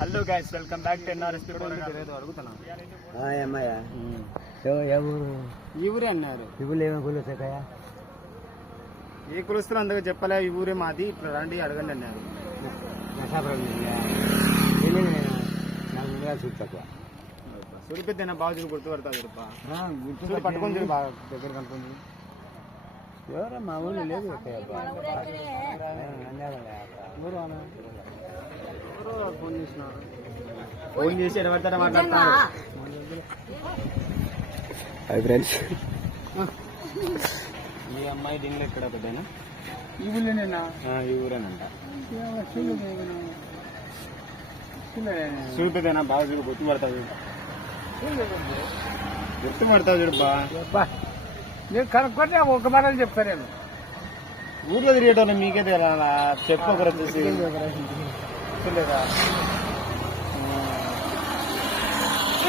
Hello guys, welcome back to NRSP. ఈ ఊరే అన్నారు. ఏ కులుస్తులు అందుకు చెప్పలే, ఈ ఊరే మాది, ఇట్లా రండి అడగండి అన్నారు. సురిపెద్ద బాగా గుర్తుపడతాది పట్టుకొని చూడు, బాగా దగ్గర కనుక్కుంది. ఎవరా మా ఊళ్ళో లేదు. ఫోన్ చేసి ఎడబడతారా మాట్లాడతారు. హాయ్ ఫ్రెండ్స్, ఈ అమ్మాయి దీనిలో ఎక్కడ పెద్దనా? ఈ ఊళ్ళోనేనా? ఈ ఊరేనంట. చూపెదేనా బాగా చూడు, గుర్తుపడతావు. గుర్తుపడతావు చూడు బా. నేను కనుక్కుంటే ఒక మాట చెప్తాను. నేను ఊర్లో తిరిగేటోళ్ళు మీకే తెలియాలా? చెప్పు ఒకరు వచ్చేసి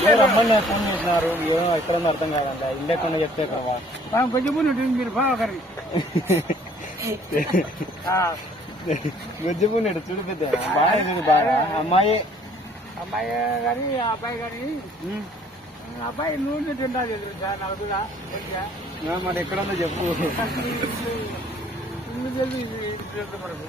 లేదా అమ్మని ఫోన్ చేసినారు. ఏమో ఎక్కడ అర్థం కాదంట. ఇల్లు ఎక్కడ చెప్తే కదా కొంచెం మీరు ఒకరి గొజ్జుకున్నాడు చూడు పెద్ద బాగా చూడు బాగా. అమ్మాయి కానీ అబ్బాయి కానీ అబ్బాయి నూనె తింటాది నలుగులా. మరి ఎక్కడుందో చెప్పు. మనకు